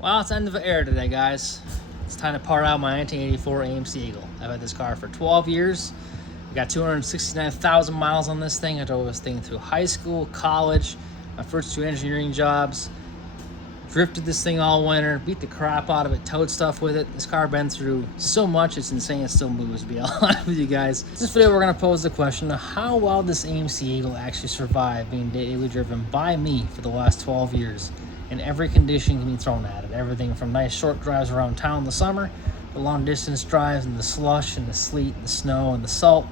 Well, it's end of the era today, guys. It's time to part out my 1984 AMC Eagle. I've had this car for 12 years. I got 269,000 miles on this thing. I drove this thing through high school, college, my first two engineering jobs. Drifted this thing all winter, beat the crap out of it, towed stuff with it. This car been through so much, it's insane it still moves, to be honest with you guys. In this video, we're going to pose the question of how well this AMC Eagle actually survived being daily driven by me for the last 12 years. And every condition can be thrown at it. Everything from nice short drives around town in the summer, to long distance drives in the slush and the sleet and the snow and the salt.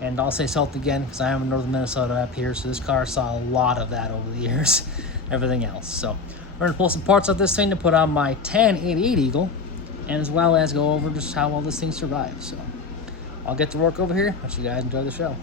And I'll say salt again because I am in northern Minnesota up here, so this car saw a lot of that over the years. Everything else. So we're going to pull some parts of this thing to put on my 1088 Eagle, and as well as go over just how well this thing survives. So I'll get to work over here. Let you guys enjoy the show.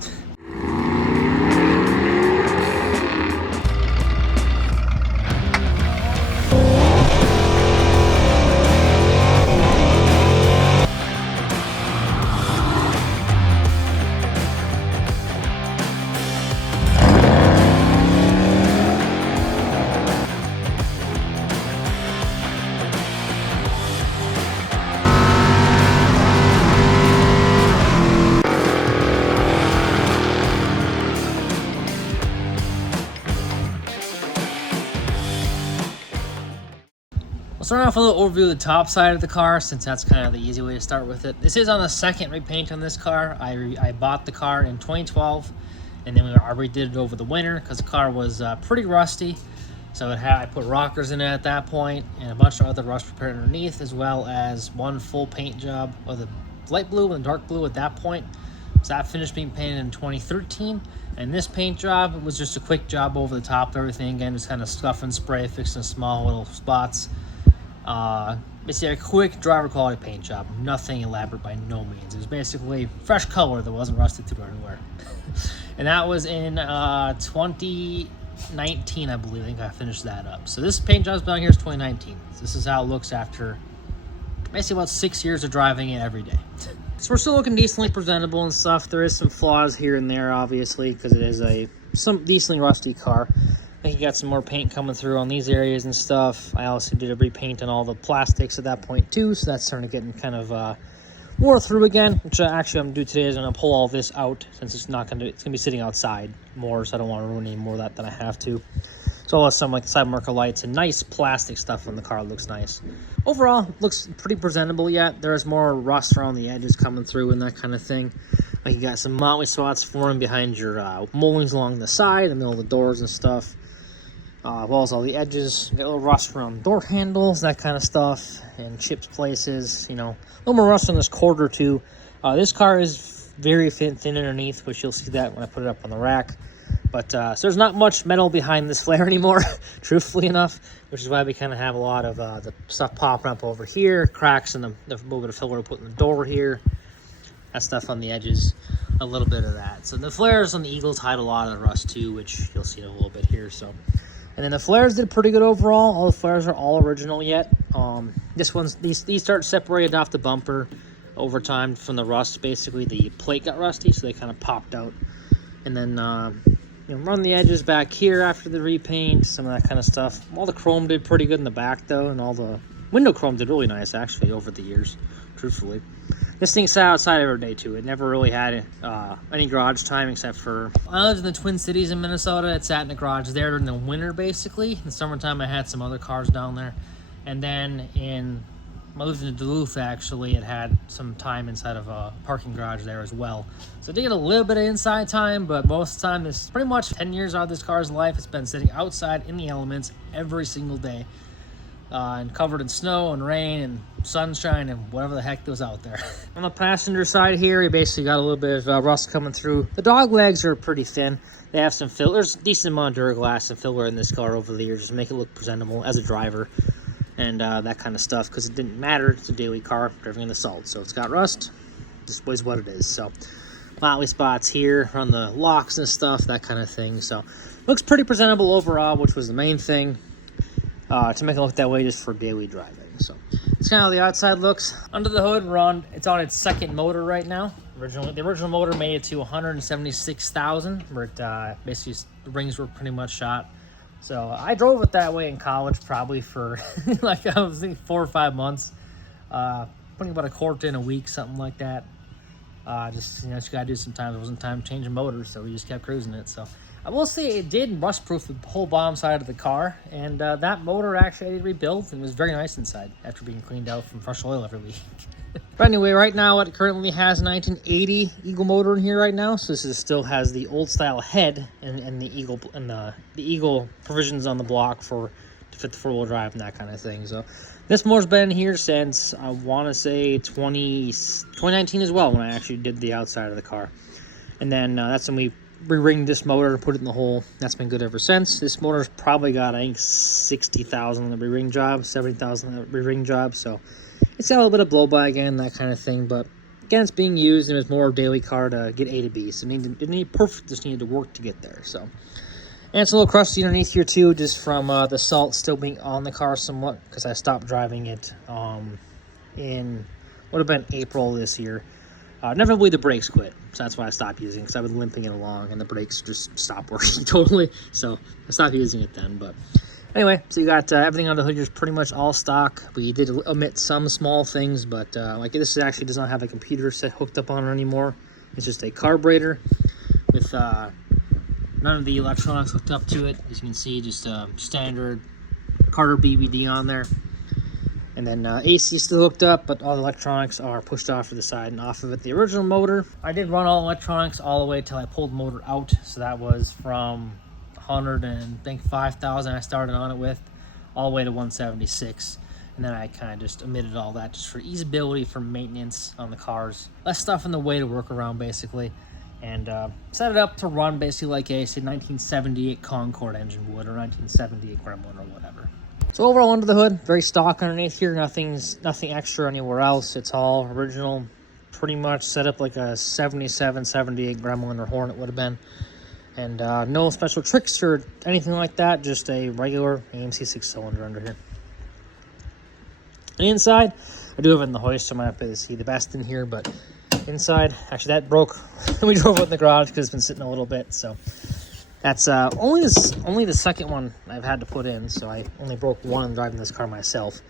Starting off with a little overview of the top side of the car, since that's kind of the easy way to start with it. This is on the second repaint on this car. I bought the car in 2012, and then I redid it over the winter because the car was pretty rusty. So I put rockers in it at that point, and a bunch of other rust repair underneath, as well as one full paint job of the light blue and dark blue at that point. So that finished being painted in 2013. And this paint job was just a quick job over the top of everything. Again, just kind of scuff and spray, fixing small little spots. Basically a quick driver quality paint job, nothing elaborate by no means. It was basically fresh color that wasn't rusted through anywhere. And that was in 2019, I believe. I think I finished that up. So this paint job's been on here since 2019. So this is how it looks after basically about 6 years of driving it every day. So we're still looking decently presentable and stuff. There is some flaws here and there, obviously, because it is some decently rusty car. I think you got some more paint coming through on these areas and stuff. I also did a repaint on all the plastics at that point too, so that's starting to get kind of wore through again. Which actually I'm gonna do today is I'm gonna pull all this out since it's gonna be sitting outside more, so I don't want to ruin any more of that than I have to. So I'll have some like side marker lights and nice plastic stuff on the car. It looks nice. Overall, it looks pretty presentable yet. There's more rust around the edges coming through and that kind of thing. Like you got some mounting spots forming behind your moldings along the side, in the middle of the doors and stuff. As well as all the edges, got a little rust around door handles, that kind of stuff, and chips places, you know, a little more rust on this quarter too. This car is very thin underneath, which you'll see that when I put it up on the rack. But so there's not much metal behind this flare anymore, truthfully enough, which is why we kind of have a lot of the stuff popping up over here, cracks in the little bit of filler we put in the door here, that stuff on the edges, a little bit of that. So the flares on the Eagles hide a lot of the rust too, which you'll see in a little bit here. So. And then the flares did pretty good overall. All the flares are all original yet. These start separated off the bumper over time from the rust. Basically, the plate got rusty, so they kind of popped out. And then run the edges back here after the repaint, some of that kind of stuff. All the chrome did pretty good in the back though, and all the window chrome did really nice actually over the years, truthfully. This thing sat outside every day too. It never really had any garage time except for... I lived in the Twin Cities in Minnesota. It sat in the garage there during the winter basically. In the summertime I had some other cars down there. And then I lived in Duluth actually. It had some time inside of a parking garage there as well. So I did get a little bit of inside time, but most of the time, it's pretty much 10 years out of this car's life. It's been sitting outside in the elements every single day. And covered in snow and rain and sunshine and whatever the heck was out there. On the passenger side here, we basically got a little bit of rust coming through. The dog legs are pretty thin. They have some filler. There's a decent amount of Duraglass and filler in this car over the years, just make it look presentable as a driver and that kind of stuff, because it didn't matter. It's a daily car driving in the salt, so it's got rust. This is what it is. So motley spots here on the locks and stuff, that kind of thing. So looks pretty presentable overall, which was the main thing. To make it look that way just for daily driving. So it's kind of how the outside looks. Under the hood, it's on its second motor right now. The original motor made it to 176,000, where it basically the rings were pretty much shot So I drove it that way in college probably for like I was thinking 4 or 5 months. Putting about a quart in a week, something like that. Just, you know, just gotta do sometimes. It wasn't time changing motors, so we just kept cruising it. So I will say it did rust-proof the whole bottom side of the car, and that motor actually I did rebuild and was very nice inside after being cleaned out from fresh oil every week. But anyway, right now it currently has a 1980 Eagle motor in here right now, so still has the old style head and the Eagle and the Eagle provisions on the block to fit the 4-wheel drive and that kind of thing. So this motor's been here since I want to say 2019 as well, when I actually did the outside of the car. And then that's when we re-ringed this motor and put it in the hole. That's been good ever since. This motor's probably got, I think, 60,000 on the re-ring job, 70,000 on the re-ring job. So it's got a little bit of blow-by again, that kind of thing. But again, it's being used, and it's more of a daily car to get A to B. So it didn't need perfect, just needed to work to get there. So. And it's a little crusty underneath here too, just from the salt still being on the car somewhat, because I stopped driving it in, would have been April this year. Inevitably the brakes quit, so that's why I stopped using it, because I've been limping it along and the brakes just stopped working totally. So I stopped using it then. But anyway, so you got everything on the hood here is pretty much all stock. We did omit some small things, but like this actually does not have a computer set hooked up on it anymore. It's just a carburetor with none of the electronics hooked up to it. As you can see, just a standard Carter BBD on there. And then AC is still hooked up, but all the electronics are pushed off to the side and off of it. The original motor, I did run all electronics all the way till I pulled the motor out. So that was from 105,000 I started on it with, all the way to 176. And then I kind of just omitted all that just for easeability for maintenance on the cars. Less stuff in the way to work around, basically. And set it up to run basically like a, say, 1978 Concorde engine would, or 1978 Gremlin or whatever. So overall under the hood, very stock underneath here. Nothing extra anywhere else. It's all original, pretty much set up like a 77, 78 Gremlin or Hornet would have been. And no special tricks or anything like that, just a regular AMC 6-cylinder under here. And inside, I do have it in the hoist, so I might not be able to see the best in here, but inside, actually that broke we drove it in the garage because it's been sitting a little bit. So that's only the second one I've had to put in, so I only broke one driving this car myself.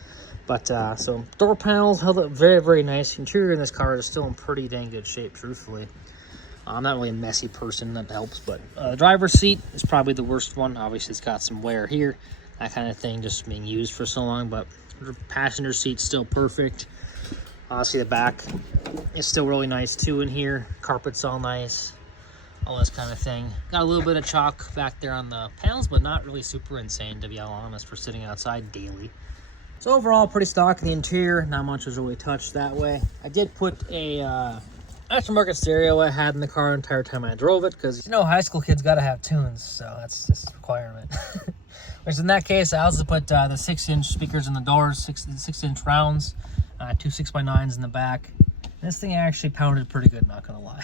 But so door panels held up very, very nice. Interior in this car is still in pretty dang good shape, truthfully. I'm not really a messy person, that helps, but driver's seat is probably the worst one. Obviously it's got some wear here, that kind of thing, just being used for so long. But passenger seat's still perfect. See the back is still really nice too in here. Carpet's all nice, all this kind of thing. Got a little bit of chalk back there on the panels, but not really super insane, to be honest, for sitting outside daily. So overall, pretty stock in the interior. Not much was really touched that way. I did put a aftermarket stereo I had in the car the entire time I drove it, because, you know, high school kids got to have tunes, so that's just a requirement. Which in that case, I also put the 6-inch speakers in the doors, 6-inch rounds. 2 6x9s in the back. This thing actually pounded pretty good, not gonna lie.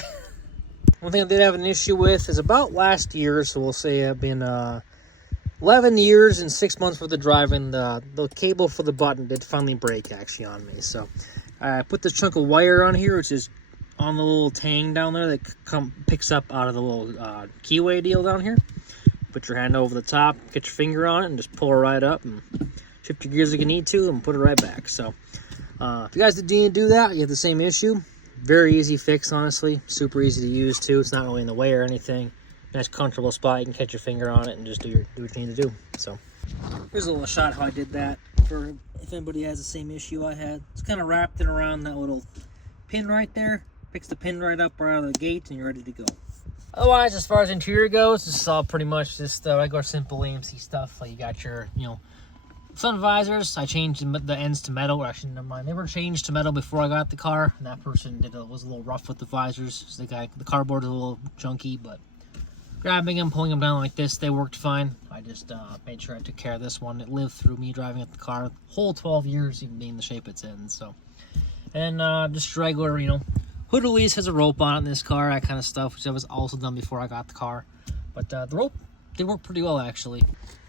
One thing I did have an issue with is about last year, so we'll say I've been 11 years and 6 months worth of driving, the cable for the button did finally break actually on me. So I put this chunk of wire on here, which is on the little tang down there that picks up out of the little keyway deal down here. Put your hand over the top, get your finger on it, and just pull it right up and shift your gears if you need to and put it right back. So if you guys did need to do that, you have the same issue. Very easy fix, honestly. Super easy to use too. It's not really in the way or anything. Nice comfortable spot. You can catch your finger on it and just do what you need to do. So here's a little shot how I did that for if anybody has the same issue I had. It's kind of wrapped it around that little pin right there. Picks the pin right up right out of the gate and you're ready to go. Otherwise, as far as interior goes, this is all pretty much just regular simple AMC stuff. Like you got your, you know, sun visors. I changed the ends to metal. Or actually, never mind. They were changed to metal before I got the car, and that person was a little rough with the visors. So the cardboard is a little junky, but grabbing them, pulling them down like this, they worked fine. I just made sure I took care of this one. It lived through me driving at the car the whole 12 years, even being the shape it's in. So, and just regular, you know, hood release has a rope on it in this car, that kind of stuff, which I was also done before I got the car. But the rope, they work pretty well actually.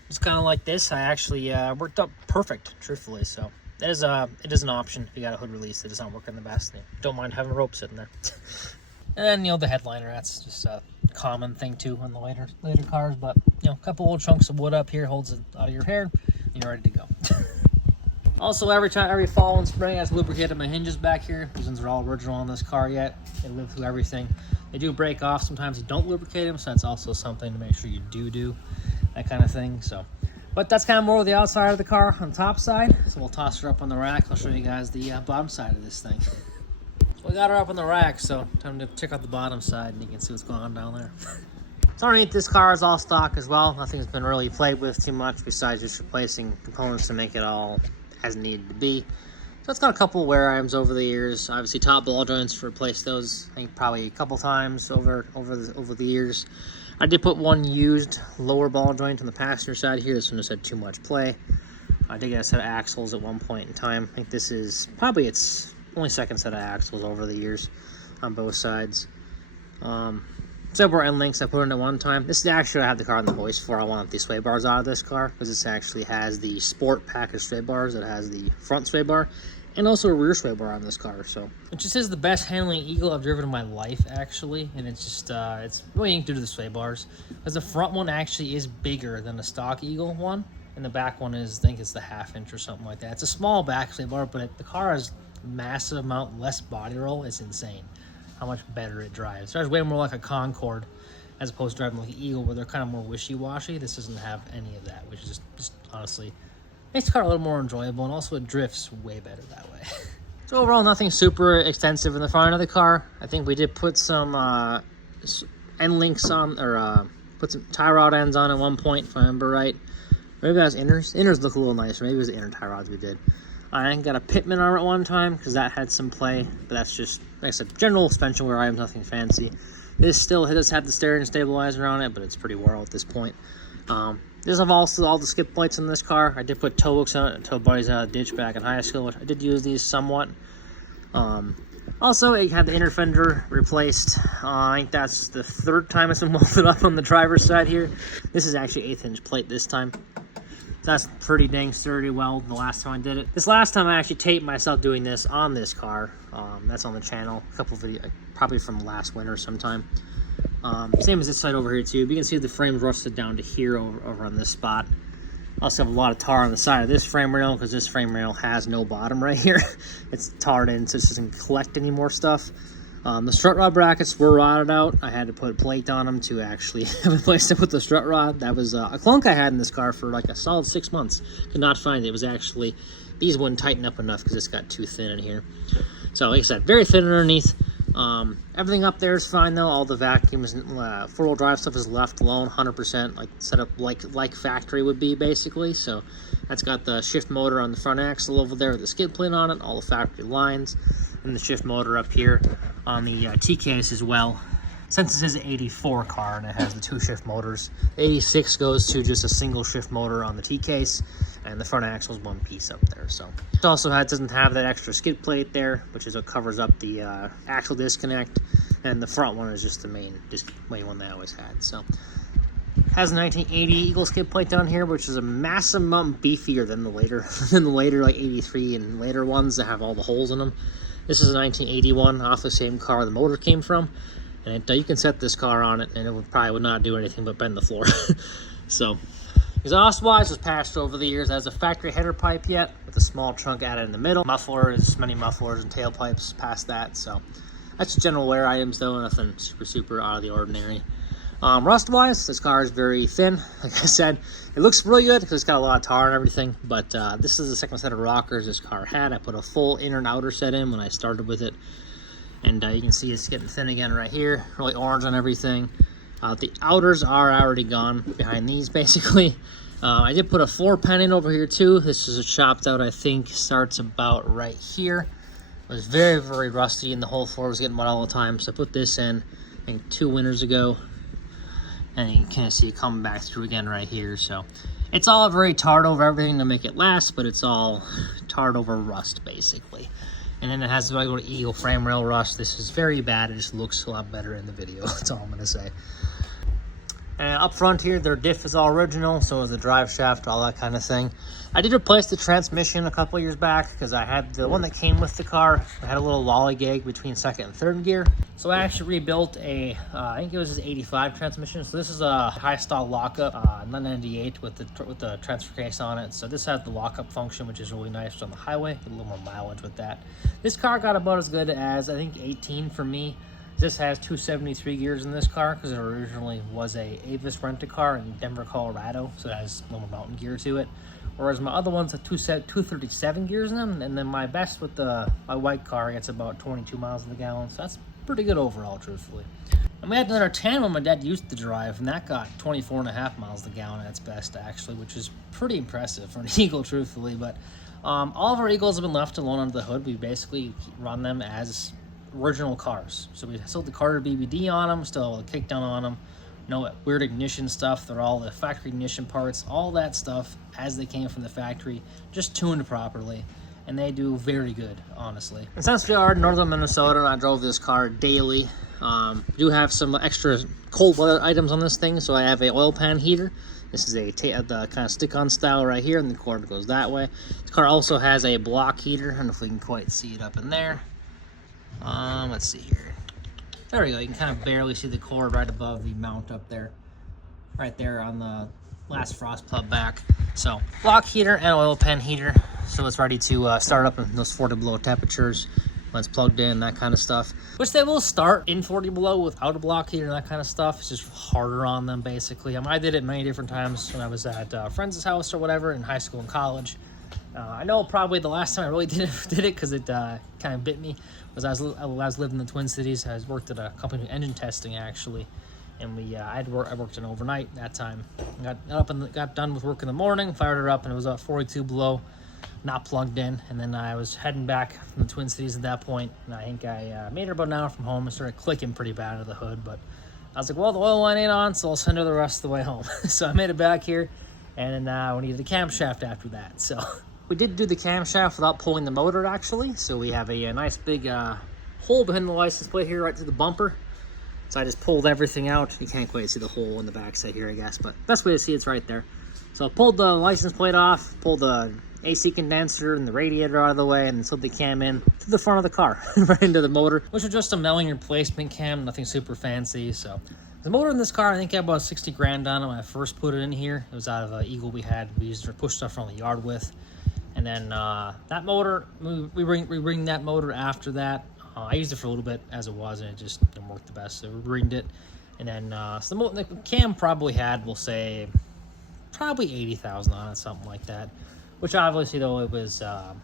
It's kind of like this. I actually worked up perfect, truthfully. So it is an option if you got a hood release that does not work in the best. Don't mind having a rope sitting there. And then, you know, the headliner, that's just a common thing too on the later cars. But, you know, a couple old chunks of wood up here holds it out of your hair, and you're ready to go. Also, every fall and spring, I have lubricated my hinges back here. These ones are all original on this car yet. They live through everything. They do break off. Sometimes you don't lubricate them, so that's also something to make sure you do that kind of thing. So, but that's kind of more of the outside of the car. On the top side, so we'll toss her up on the rack. I'll show you guys the bottom side of this thing. So we got her up on the rack, so time to check out the bottom side, and you can see what's going on down there. So underneath this car is all stock as well. Nothing's been really played with too much besides just replacing components to make it all as needed to be. So it's got a couple wear items over the years. Obviously top ball joints, replaced those I think probably a couple times over the years. I did put one used lower ball joint on the passenger side here. This one just had too much play. I did get a set of axles at one point in time. I think this is probably its only second set of axles over the years on both sides. Several end links I put in at one time. This is actually I had the car on the hoist for. I wanted the sway bars out of this car because this actually has the sport package sway bars. It has the front sway bar and also a rear sway bar on this car. So it just is the best handling Eagle I've driven in my life, actually. And it's just it's really due to the sway bars, because the front one actually is bigger than the stock Eagle one, and the back one is, I think it's the 1/2 inch or something like that. It's a small back sway bar, but the car has massive amount less body roll. It's insane how much better it drives. It drives way more like a Concorde as opposed to driving like an Eagle, where they're kind of more wishy-washy. This doesn't have any of that, which is just honestly makes the car a little more enjoyable, and also it drifts way better that way. So overall, nothing super extensive in the front of the car. I think we did put some end links on, or put some tie rod ends on at one point, if I remember right. Maybe that was inners. Inners look a little nicer. Maybe it was the inner tie rods we did. I got a pitman arm at one time because that had some play, but that's just, like I said, general suspension wear items, nothing fancy. This still does have the steering stabilizer on it, but it's pretty worn at this point. This have also all the skid plates in this car. I did put tow hooks on it, tow buddies out of the ditch back in high school, which I did use these somewhat. Also, it had the inner fender replaced. I think that's the 3rd time it's been welded up on the driver's side here. This is actually 1/8 inch plate this time. That's pretty dang sturdy weld the last time I did it. This last time I actually taped myself doing this on this car. That's on the channel. A couple videos, probably from last winter sometime. Same as this side over here too. But you can see the frame's rusted down to here over on this spot. I also have a lot of tar on the side of this frame rail because this frame rail has no bottom right here. It's tarred in, so it doesn't collect any more stuff. The strut rod brackets were rotted out. I had to put a plate on them to actually have a place to put the strut rod. That was a clunk I had in this car for like a solid 6 months. Could not find it. It was actually, these wouldn't tighten up enough because it's got too thin in here. So like I said, very thin underneath. Everything up there is fine though. All the vacuums and 4-wheel drive stuff is left alone, 100%, like set up like factory would be basically. So that's got the shift motor on the front axle over there with the skid plate on it, all the factory lines, and the shift motor up here on the T-case as well. Since this is an 84 car and it has the 2 shift motors, the 86 goes to just a single shift motor on the T-case, and the front axle is one piece up there. So it also doesn't have that extra skid plate there, which is what covers up the axle disconnect, and the front one is just the main one they always had. So has a 1980 Eagle skid plate down here, which is a massive amount beefier than the later like 83 and later ones that have all the holes in them. This is a 1981 off the same car the motor came from, and you can set this car on it and it probably would not do anything but bend the floor. So exhaust wise was passed over the years. It has a factory header pipe yet with a small trunk added in the middle. Mufflers, many mufflers and tailpipes past that. So that's general wear items though, nothing super out of the ordinary. Rust wise, this car is very thin. Like I said, it looks really good because it's got a lot of tar and everything, but this is the second set of rockers this car had. I put a full inner and outer set in when I started with it, and you can see it's getting thin again right here, really orange on everything. The outers are already gone behind these basically. I did put a 4-pen in over here too. This is a chopped out, I think starts about right here. It was very rusty and the whole floor was getting wet all the time, so I put this in I think 2 winters ago. And you can kind of see it coming back through again right here. So it's all very tarred over everything to make it last, but it's all tarred over rust basically. And then it has the regular Eagle frame rail rust. This is very bad. It just looks a lot better in the video. That's all I'm going to say. And up front here, their diff is all original, so is the drive shaft, all that kind of thing. I did replace the transmission a couple years back because I had the one that came with the car. I had a little lollygag between second and third gear. So I actually rebuilt a, I think it was his 85 transmission. So this is a high style lockup, 998 with the transfer case on it. So this has the lockup function, which is really nice on the highway. Get a little more mileage with that. This car got about as good as, I think, 18 for me. This has 273 gears in this car because it originally was a Avis rent-a-car in Denver, Colorado, so it has a little mountain gear to it. Whereas my other ones have 237 gears in them, and then my best with my white car gets about 22 miles to the gallon, so that's pretty good overall, truthfully. And we had another tandem my dad used to drive, and that got 24.5 miles to the gallon at its best, actually, which is pretty impressive for an Eagle, truthfully. But all of our Eagles have been left alone under the hood. We basically run them as original cars. So we sold the Carter BBD on them, still a kickdown on them, no weird ignition stuff. They're all the factory ignition parts, all that stuff as they came from the factory, just tuned properly, and they do very good, honestly. And since we are in northern Minnesota and I drove this car daily, do have some extra cold weather items on this thing. So I have a oil pan heater. This is the kind of stick-on style right here, and the cord goes that way. This car also has a block heater. I don't know if we can quite see it up in there. Let's see here. There we go. You can kind of barely see the cord right above the mount up there. Right there on the last frost plug back. So, block heater and oil pan heater. So it's ready to start up in those 40 below temperatures when it's plugged in, that kind of stuff. Which they will start in 40 below without a block heater and that kind of stuff. It's just harder on them, basically. I did it many different times when I was at a friend's house or whatever in high school and college. I know probably the last time I really did it because it kind of bit me was I was living in the Twin Cities. I worked at a company doing engine testing, actually, and I worked an overnight that time. Got up and got done with work in the morning, fired her up, and it was about 42 below, not plugged in. And then I was heading back from the Twin Cities at that point, and I think I made her about an hour from home and started clicking pretty bad under the hood. But I was like, well, the oil line ain't on, so I'll send her the rest of the way home. So I made it back here, and then we needed a camshaft after that. So we did do the camshaft without pulling the motor, actually. So we have a nice big hole behind the license plate here right to the bumper. So I just pulled everything out. You can't quite see the hole in the backside here, I guess, but best way to see it's right there. So I pulled the license plate off, pulled the AC condenser and the radiator out of the way, and then slid the cam in to the front of the car, right into the motor, which was just a milling replacement cam, nothing super fancy. So the motor in this car, I think I had about 60 grand on it when I first put it in here. It was out of an Eagle we used to push stuff around the yard with. And then that motor, we ringed that motor after that. I used it for a little bit as it was, and it just didn't work the best, so we ringed it. And then so the cam probably had, we'll say, probably 80,000 on it, something like that. Which obviously, though, it was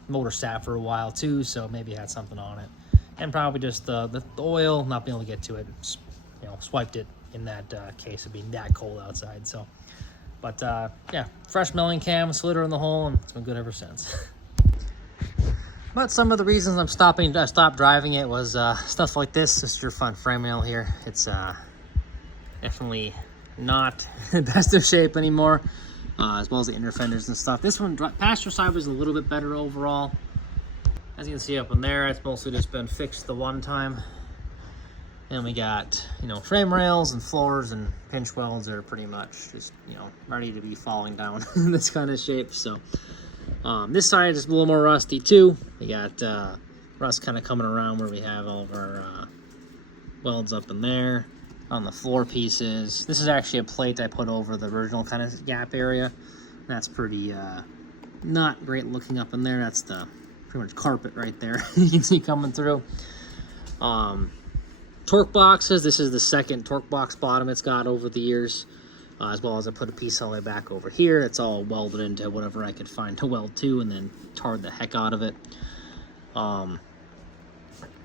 motor sat for a while too, so maybe it had something on it. And probably just the oil, not being able to get to it, swiped it in that case of being that cold outside. So. But yeah, fresh milling cam, slid her in the hole, and it's been good ever since. But some of the reasons I stopped driving it was stuff like this. This is your front frame rail here. It's definitely not the best of shape anymore, as well as the inner fenders and stuff. This one, passenger side, was a little bit better overall. As you can see up in there, it's mostly just been fixed the one time. And we got, frame rails and floors and pinch welds that are pretty much just, ready to be falling down in this kind of shape. So this side is a little more rusty too. We got rust kind of coming around where we have all of our welds up in there on the floor pieces. This is actually a plate I put over the original kind of gap area. That's pretty not great looking up in there. That's the pretty much carpet right there. You can see coming through. Torque boxes, this is the second torque box bottom it's got over the years, as well as I put a piece all the way back over here. It's all welded into whatever I could find to weld to, and then tarred the heck out of it.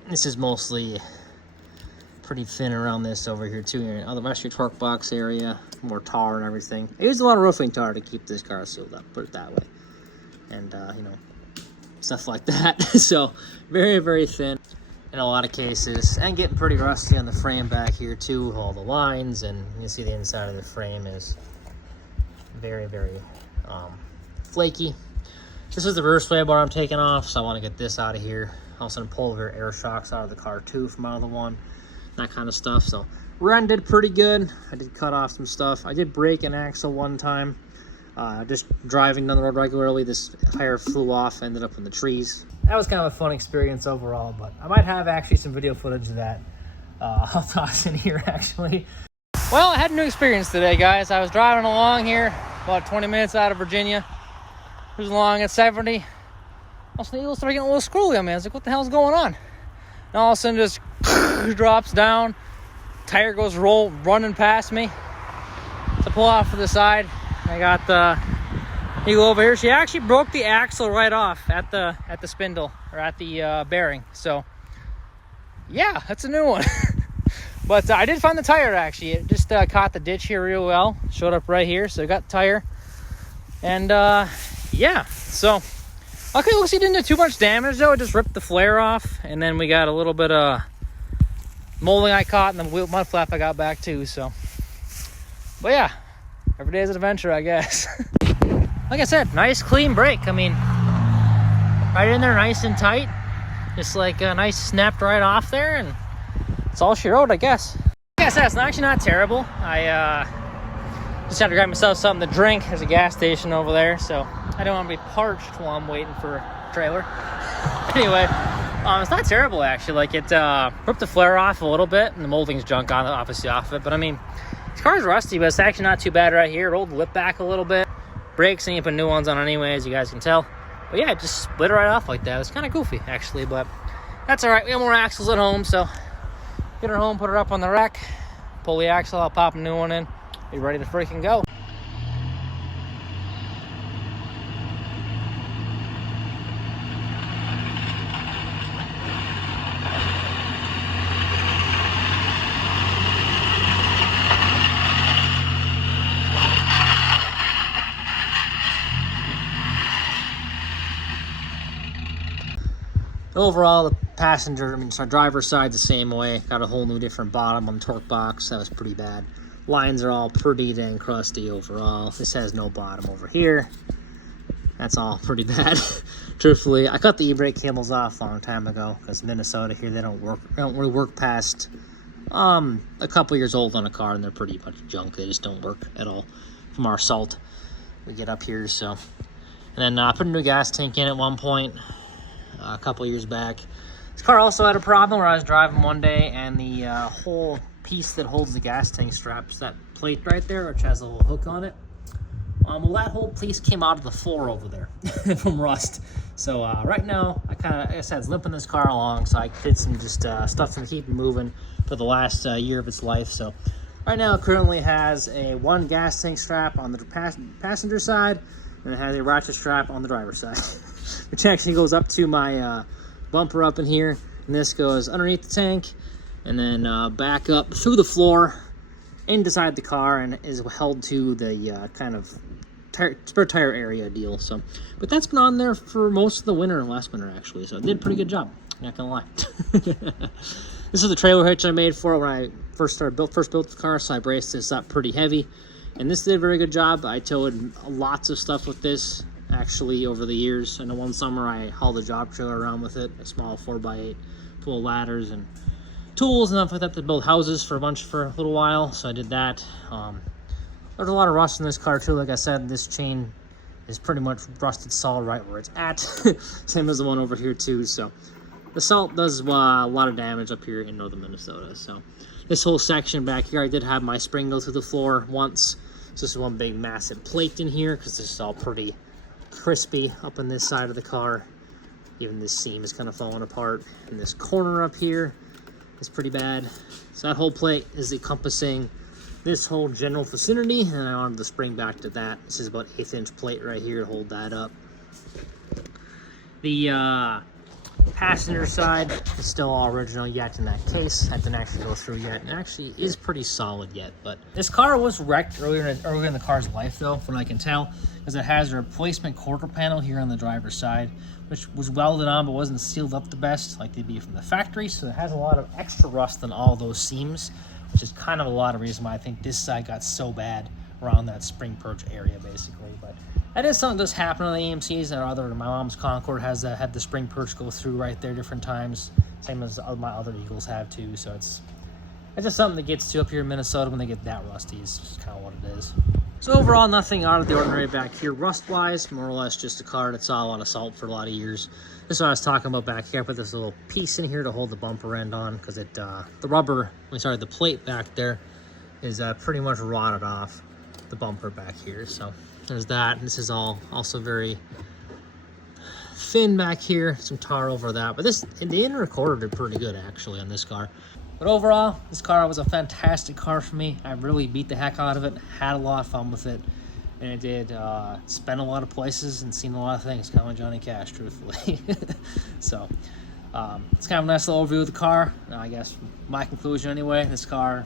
This is mostly pretty thin around this over here too. On the rest of your torque box area, more tar and everything. I used a lot of roofing tar to keep this car sealed up, put it that way. And stuff like that. So very, very thin in a lot of cases, and getting pretty rusty on the frame back here too, with all the lines. And you can see the inside of the frame is very, very flaky. This is the rear sway bar I'm taking off, so I want to get this out of here. Also gonna pull the air shocks out of the car too from out of the one, that kind of stuff. So Rear end did pretty good. I did cut off some stuff. I did break an axle one time. Just driving down the road regularly, this tire flew off, ended up in the trees. That was kind of a fun experience overall, but I might have actually some video footage of that. I'll toss in here actually. Well, I had a new experience today, guys. I was driving along here, about 20 minutes out of Virginia. Cruising along at 70. All of a sudden, the Eagle started getting a little scrolly on me. I was like, what the hell's going on? And all of a sudden, just drops down. Tire goes running past me. So I pull off to the side. I got the Eagle over here. She actually broke the axle right off at the spindle, or at the bearing. So, yeah, that's a new one. But I did find the tire, actually. It just caught the ditch here real well. Showed up right here, so I got the tire. And, yeah, so... Okay, looks like it didn't do too much damage, though. It just ripped the flare off. And then we got a little bit of molding I caught, and the wheel mud flap I got back, too, so... But, yeah, every day is an adventure, I guess. Like I said, nice, clean brake. I mean, right in there, nice and tight. Just like a nice snapped right off there, and it's all she wrote, I guess. Like I said, it's actually not terrible. I just had to grab myself something to drink. There's a gas station over there, so I don't want to be parched while I'm waiting for a trailer. Anyway, it's not terrible, actually. Like, it ripped the flare off a little bit, and the molding's junk on, obviously off of it. But, I mean, this car's rusty, but it's actually not too bad right here. It rolled the lip back a little bit. Brakes, and you put new ones on anyway, as you guys can tell. But, yeah, it just split right off like that. It was kind of goofy, actually, but that's all right. We have more axles at home, so get her home, put her up on the rack, pull the axle, I'll pop a new one in, be ready to freaking go. Overall, the passenger, our driver's side the same way. Got a whole new different bottom on the torque box. That was pretty bad. Lines are all pretty dang crusty overall. This has no bottom over here. That's all pretty bad. Truthfully, I cut the e-brake cables off a long time ago because Minnesota here, they don't really work past a couple years old on a car, and they're pretty much junk. They just don't work at all from our salt we get up here. So, and then I put a new gas tank in at one point. A couple years back. This car also had a problem where I was driving one day, and the whole piece that holds the gas tank straps, that plate right there, which has a little hook on it, well, that whole piece came out of the floor over there from rust. So right now, like I said, it's limping this car along, so I did some just stuff to keep it moving for the last year of its life. So right now, it currently has one gas tank strap on the passenger side, and it has a ratchet strap on the driver's side. Which actually goes up to my bumper up in here, and this goes underneath the tank, and then back up through the floor, inside the car, and is held to the kind of spare tire area deal. So, but that's been on there for most of the winter, last winter actually, so it did a pretty good job, not gonna lie. This is the trailer hitch I made for it when I first built the car, so I braced this up pretty heavy, and this did a very good job. I towed lots of stuff with this. Actually, over the years, I know one summer I hauled a job trailer around with it, a small 4x8, full of ladders and tools and stuff like that to build houses for a little while, so I did that. There's a lot of rust in this car too. Like I said, this chain is pretty much rusted solid right where it's at. Same as the one over here too, so the salt does a lot of damage up here in northern Minnesota. So this whole section back here, I did have my spring go through the floor once. So this is one big massive plate in here because this is all pretty crispy up on this side of the car. Even this seam is kind of falling apart, and this corner up here is pretty bad. So that whole plate is encompassing this whole general vicinity, and I wanted to spring back to that. This is about 1/8 inch plate right here to hold that up. The passenger side is still all original yet in that case. I didn't actually go through yet, and actually is pretty solid yet. But this car was wrecked earlier in the car's life, though, from what I can tell, because it has a replacement quarter panel here on the driver's side, which was welded on but wasn't sealed up the best like they'd be from the factory. So it has a lot of extra rust on all those seams, which is kind of a lot of reason why I think this side got so bad around that spring perch area, basically. But that is something that does happen on the AMCs, and my mom's Concord has had the spring perch go through right there different times, same as my other Eagles have too. So it's It's just something that gets to up here in Minnesota when they get that rusty. Is just kind of what it is. So overall, nothing out of the ordinary back here. Rust-wise, more or less just a car that saw a lot of salt for a lot of years. This is what I was talking about back here. I put this little piece in here to hold the bumper end on because it, the rubber, the plate back there is pretty much rotted off the bumper back here. So there's that. And this is all also very thin back here. Some tar over that. But this, in the inner quarter did pretty good actually on this car. But overall, this car was a fantastic car for me. I really beat the heck out of it, had a lot of fun with it, and it did spend a lot of places and seen a lot of things, kind of like Johnny Cash, truthfully. So, it's kind of a nice little overview of the car. I guess my conclusion anyway, this car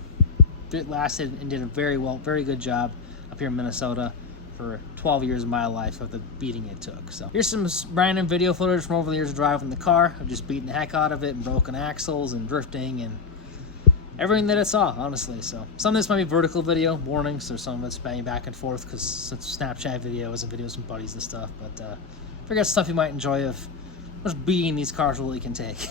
lasted and did a very good job up here in Minnesota for 12 years of my life of the beating it took. So here's some random video footage from over the years of driving the car, of just beating the heck out of it and broken axles and drifting and everything that it saw, honestly. So some of this might be vertical video, warning, so some of it's banging back and forth because it's Snapchat videos and videos from buddies and stuff. But I figure stuff you might enjoy of just beating these cars really can take.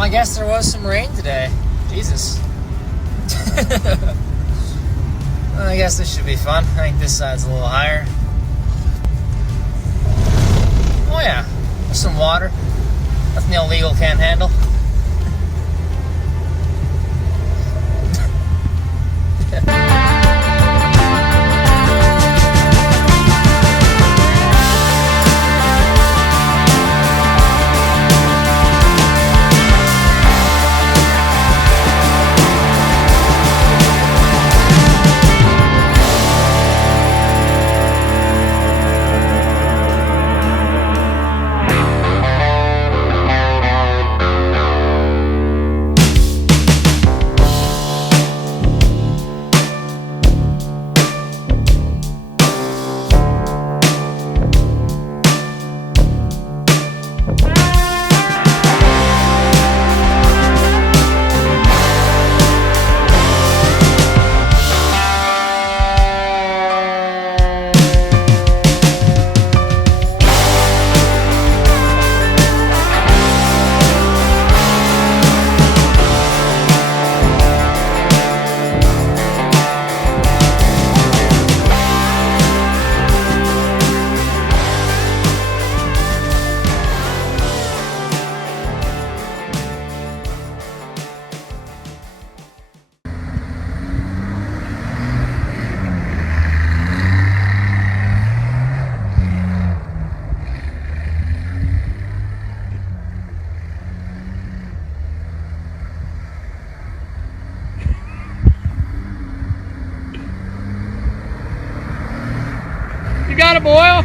I guess there was some rain today. Jesus. Well, I guess this should be fun. I think this side's a little higher. Oh yeah, there's some water. Nothing the old Eagle can't handle. You got it, boy.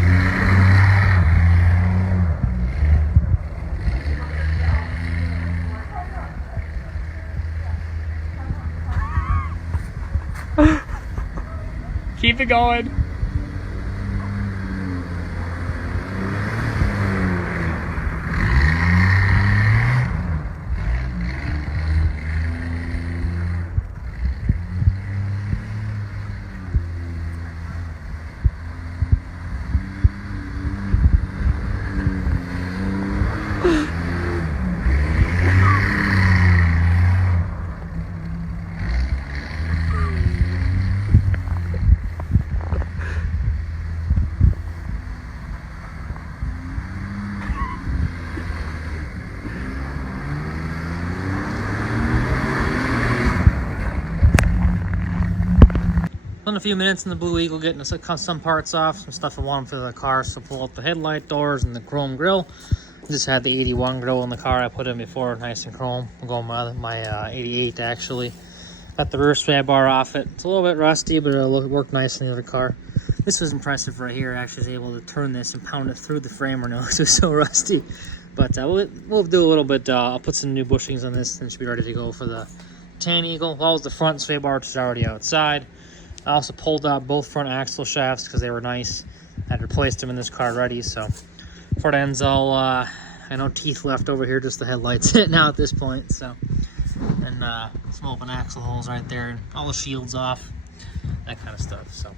Keep it going. In a few minutes in the Blue Eagle, getting some parts off, some stuff I want for the car. So pull up the headlight doors and the chrome grille. Just had the 81 grille in the car I put in before, nice and chrome. I'm going my 88 actually. Got the rear sway bar off it. It's a little bit rusty, but it'll work nice in the other car. This was impressive right here. I actually was able to turn this and pound it through the frame nose. It was so rusty. But we'll do a little bit. I'll put some new bushings on this and should be ready to go for the Tan Eagle. That was the front sway bar, which is already outside. I also pulled out both front axle shafts because they were nice. I had replaced them in this car already, so front end's all, I know teeth left over here, just the headlights now at this point, so. And some open axle holes right there, and all the shields off, that kind of stuff, so.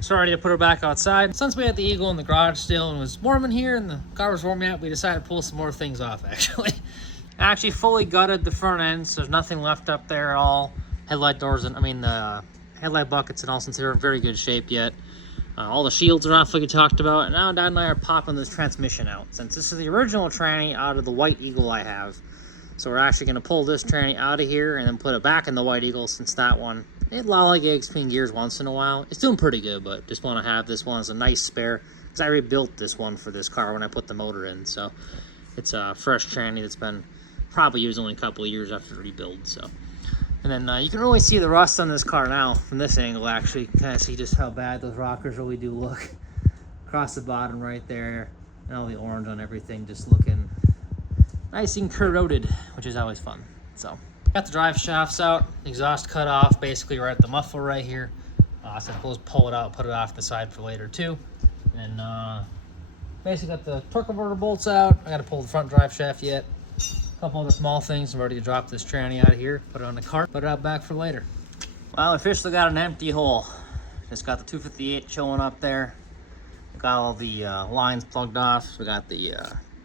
So ready to put her back outside. Since we had the Eagle in the garage still and it was warm in here and the car was warming up, we decided to pull some more things off, actually. I actually fully gutted the front end, so there's nothing left up there at all. Headlight doors, and the headlight buckets and all, since they're in very good shape yet. All the shields are off like we talked about, and now Dad and I are popping this transmission out. Since this is the original tranny out of the White Eagle I have, so we're actually going to pull this tranny out of here and then put it back in the White Eagle, since that one, it lollygags between gears once in a while. It's doing pretty good, but just want to have this one as a nice spare, because I rebuilt this one for this car when I put the motor in, so it's a fresh tranny that's been probably used only a couple of years after rebuild, so. And then you can really see the rust on this car now from this angle, actually. You can kind of see just how bad those rockers really do look. Across the bottom right there, and all the orange on everything just looking nice and corroded, which is always fun. So, got the drive shafts out, exhaust cut off, basically right at the muffler right here. So I'll pull it out, put it off the side for later too. And basically got the torque converter bolts out. I got to pull the front drive shaft yet. Couple other small things. I'm ready to drop this tranny out of here, put it on the cart, put it out back for later. Well, I officially got an empty hole. Just got the 258 showing up there. Got all the lines plugged off. We got the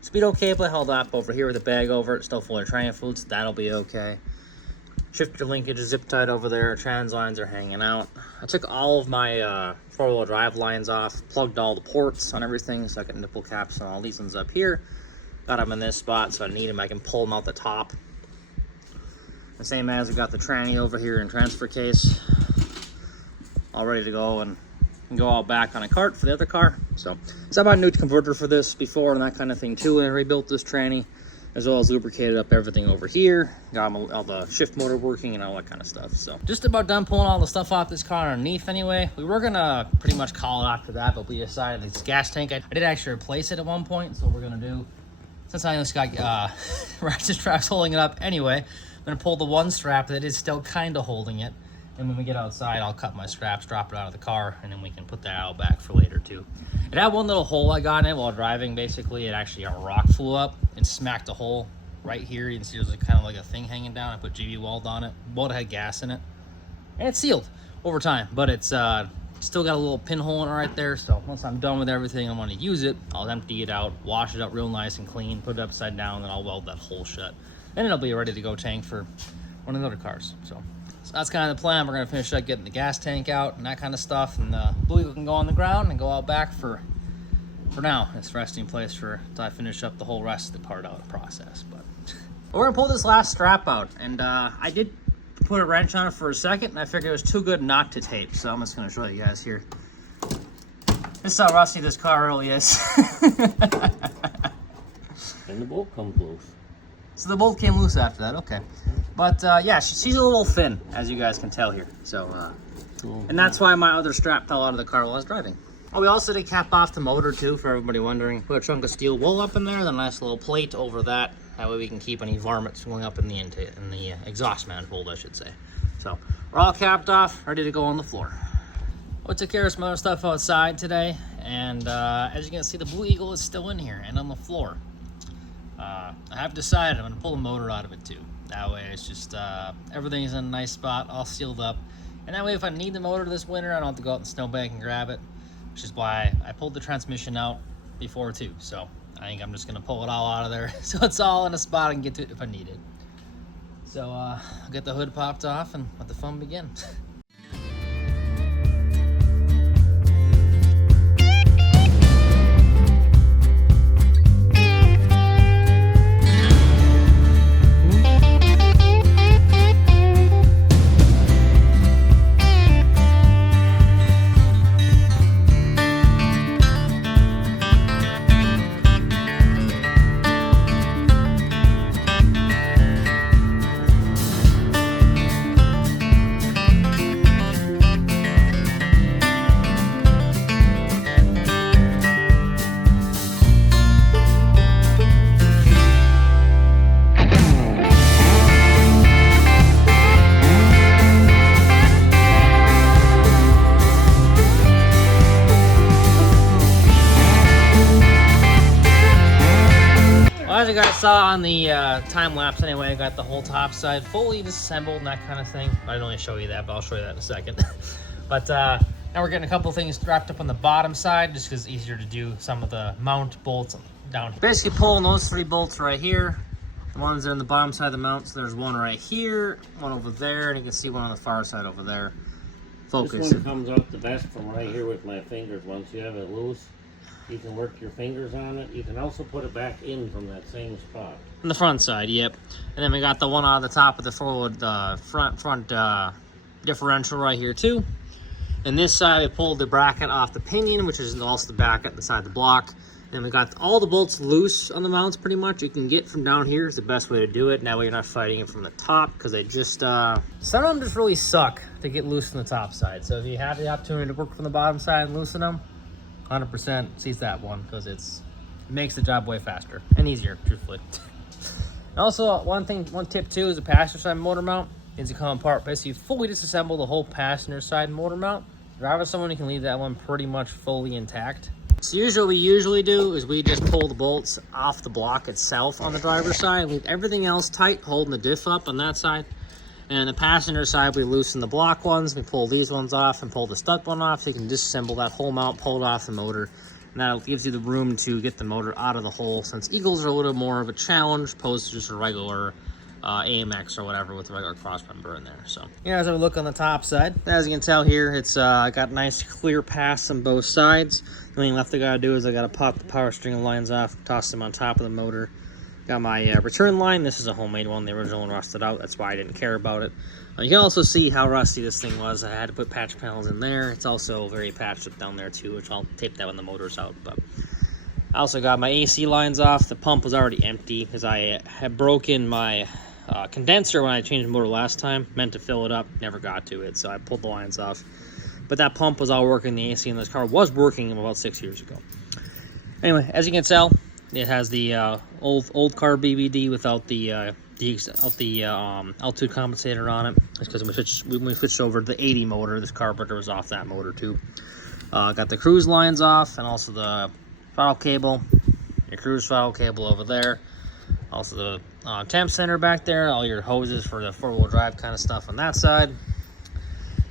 speedo cable held up over here with a bag over it, still full of tranny fluids. That'll be okay. Shifter linkage is zip tied over there. Trans lines are hanging out. I took all of my four-wheel drive lines off, plugged all the ports on everything, so I got nipple caps on all these ones up here. Got them in this spot, so I need them. I can pull them out the top. The same as I got the tranny over here in transfer case, all ready to go and go all back on a cart for the other car. So I bought a new converter for this before and that kind of thing too. And I rebuilt this tranny, as well as lubricated up everything over here. Got all the shift motor working and all that kind of stuff. So just about done pulling all the stuff off this car underneath anyway. We were gonna pretty much call it after that, but we decided this gas tank, I did actually replace it at one point. So what we're gonna do, since I just got ratchet straps holding it up anyway, I'm gonna pull the one strap that is still kind of holding it. And when we get outside, I'll cut my straps, drop it out of the car, and then we can put that out back for later too. It had one little hole I got in it while driving. Basically, it actually, a rock flew up and smacked a hole right here. You can see there's kind of like a thing hanging down. I put GV weld on it. Boat had gas in it. And it's sealed over time, but it's still got a little pinhole in it right there. So once I'm done with everything, I want to use it, I'll empty it out, wash it up real nice and clean, put it upside down, and then I'll weld that hole shut. And it'll be a ready to go tank for one of the other cars. So that's kind of the plan. We're gonna finish up getting the gas tank out and that kind of stuff, and the Blue Eagle can go on the ground and go out back for now. It's resting place for until I finish up the whole rest of the part out of the process. But we're gonna pull this last strap out, and I did put a wrench on it for a second, and I figured it was too good not to tape, so I'm just gonna show you guys here. This is how rusty this car really is. And the bolt comes loose. So the bolt came loose after that, okay. But yeah, she's a little thin, as you guys can tell here. So, and that's why my other strap fell out of the car while I was driving. Oh, we also did cap off the motor too, for everybody wondering. Put a chunk of steel wool up in there, then a nice little plate over that. That way we can keep any varmints going up in the exhaust manifold, I should say. So we're all capped off, ready to go on the floor. We took care of some other stuff outside today, and as you can see, the Blue Eagle is still in here and on the floor. I have decided I'm going to pull the motor out of it too. That way it's just, everything's in a nice spot, all sealed up. And that way if I need the motor this winter, I don't have to go out in the snowbank and grab it, which is why I pulled the transmission out before too. So I think I'm just going to pull it all out of there so it's all in a spot I can get to it if I need it. So I'll get the hood popped off and let the fun begin. As you guys saw on the time lapse anyway, I got the whole top side fully disassembled and that kind of thing. I didn't really show you that, but I'll show you that in a second. But now we're getting a couple things wrapped up on the bottom side just because it's easier to do some of the mount bolts down here. Basically pulling those 3 bolts right here. The ones that are on the bottom side of the mount. So there's one right here, one over there, and you can see one on the far side over there. Focus. This one comes out the best from right here with my fingers. Once you have it loose, you can work your fingers on it. You can also put it back in from that same spot. On the front side, yep. And then we got the one on the top of the forward front differential right here too. And this side, we pulled the bracket off the pinion, which is also the back at the side of the block. And we got all the bolts loose on the mounts pretty much. You can get from down here is the best way to do it. That way you're not fighting it from the top because they just, some of them just really suck to get loose on the top side. So if you have the opportunity to work from the bottom side and loosen them, 100% seize that one because it makes the job way faster and easier, truthfully. And also, one tip too is the passenger side motor mount needs to come apart. Basically, fully disassemble the whole passenger side motor mount. Drive with someone, you can leave that one pretty much fully intact. So usually what we usually do is we just pull the bolts off the block itself on the driver's side, leave everything else tight, holding the diff up on that side. And on the passenger side, we loosen the block ones, we pull these ones off and pull the stud one off, so you can disassemble that whole mount, pull it off the motor. And that gives you the room to get the motor out of the hole, since Eagles are a little more of a challenge opposed to just a regular AMX or whatever with a regular cross member in there. So here, as we look on the top side, as you can tell here, it's got nice clear paths on both sides. The only thing left I gotta do is I gotta pop the power string lines off, toss them on top of the motor. Got my return line. This is a homemade one. The original one rusted out. That's why I didn't care about it. You can also see how rusty this thing was. I had to put patch panels in there. It's also very patched up down there too, which I'll tape that when the motor's out. But I also got my AC lines off. The pump was already empty because I had broken my condenser when I changed the motor last time. Meant to fill it up, never got to it, so I pulled the lines off. But that pump was all working. The AC in this car was working about 6 years ago. Anyway, as you can tell, it has the old car BBD without the altitude compensator on it. It's because when we switched over to the 80 motor, this carburetor was off that motor too. Got the cruise lines off, and also the throttle cable, your cruise throttle cable over there. Also the temp center back there, all your hoses for the 4-wheel drive kind of stuff on that side.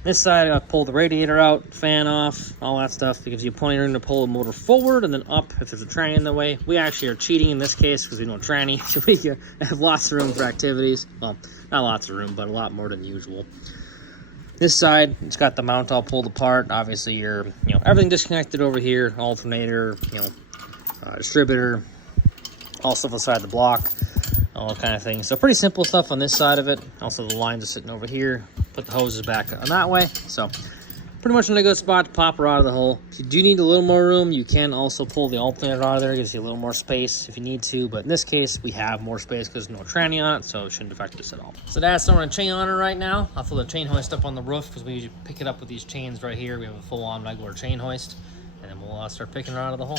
This side, I pulled the radiator out, fan off, all that stuff. It gives you plenty of room to pull the motor forward and then up if there's a tranny in the way. We actually are cheating in this case because we don't tranny, so we can have lots of room for activities. Well, not lots of room, but a lot more than usual. This side, it's got the mount all pulled apart. Obviously, everything disconnected over here, alternator, distributor, all stuff inside the block, all kind of things. So pretty simple stuff on this side of it. Also, the lines are sitting over here. Put the hoses back on that way. So pretty much in a good spot to pop her out of the hole. If you do need a little more room, you can also pull the alternator out of there. It gives you a little more space if you need to. But in this case, we have more space because there's no tranny on it, so it shouldn't affect us at all. So that's throwing a chain on her right now. I'll throw the chain hoist up on the roof because we usually pick it up with these chains right here. We have a full-on regular chain hoist. And then we'll start picking her out of the hole.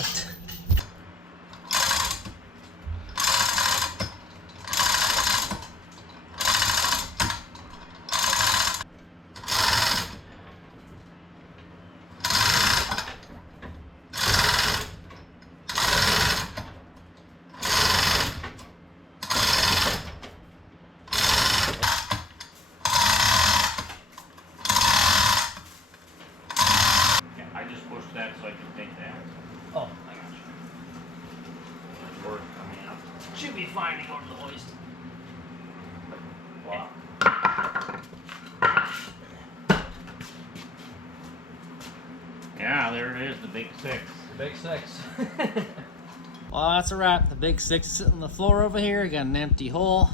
I just pushed that so I can take that. Oh, I got you. There's work coming up. Should be fine to go to the hoist. Wow. Yeah, there it is, the big 6. The big 6. Well, that's a wrap. The big 6 is sitting on the floor over here. You got an empty hole.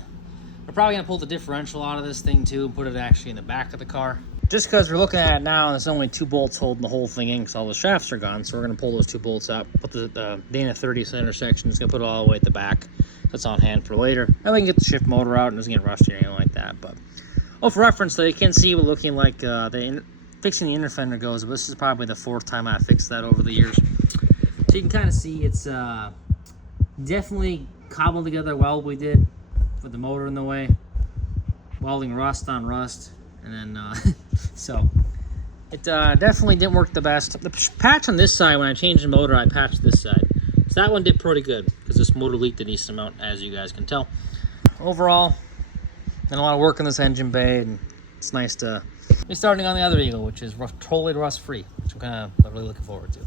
We're probably gonna pull the differential out of this thing too and put it actually in the back of the car. Just because we're looking at it now, there's only 2 bolts holding the whole thing in because all the shafts are gone. So we're gonna pull those 2 bolts out, put the Dana 30 center section. It's gonna put it all the way at the back. That's on hand for later. And we can get the shift motor out and it doesn't get rusty or anything like that. But for reference, though, you can see what looking like fixing the inner fender goes. But this is probably the 4th time I fixed that over the years. So you can kind of see it's definitely cobbled together well. We did with the motor in the way, welding rust on rust, and then so it definitely didn't work the best. The patch on this side, when I changed the motor, I patched this side. So that one did pretty good because this motor leaked a decent amount, as you guys can tell. Overall, done a lot of work in this engine bay, and it's nice to be starting on the other Eagle, which is totally rust-free, which I'm kind of really looking forward to.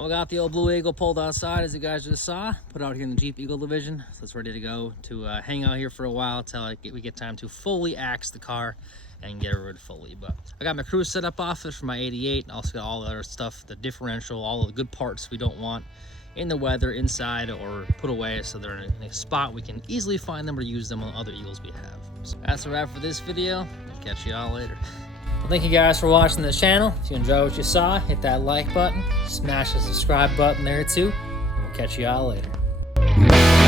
We got the old Blue Eagle pulled outside, as you guys just saw, put out here in the Jeep Eagle division. So it's ready to go to hang out here for a while until we get time to fully axe the car and get it rid fully. But I got my cruise set up off this for my 88, and also got all the other stuff, the differential, all of the good parts we don't want in the weather, inside, or put away so they're in a spot we can easily find them or use them on other Eagles we have. So that's a wrap for this video. I'll catch you all later. Well, thank you guys for watching this channel. If you enjoyed what you saw, hit that like button, smash the subscribe button there too, and we'll catch you all later.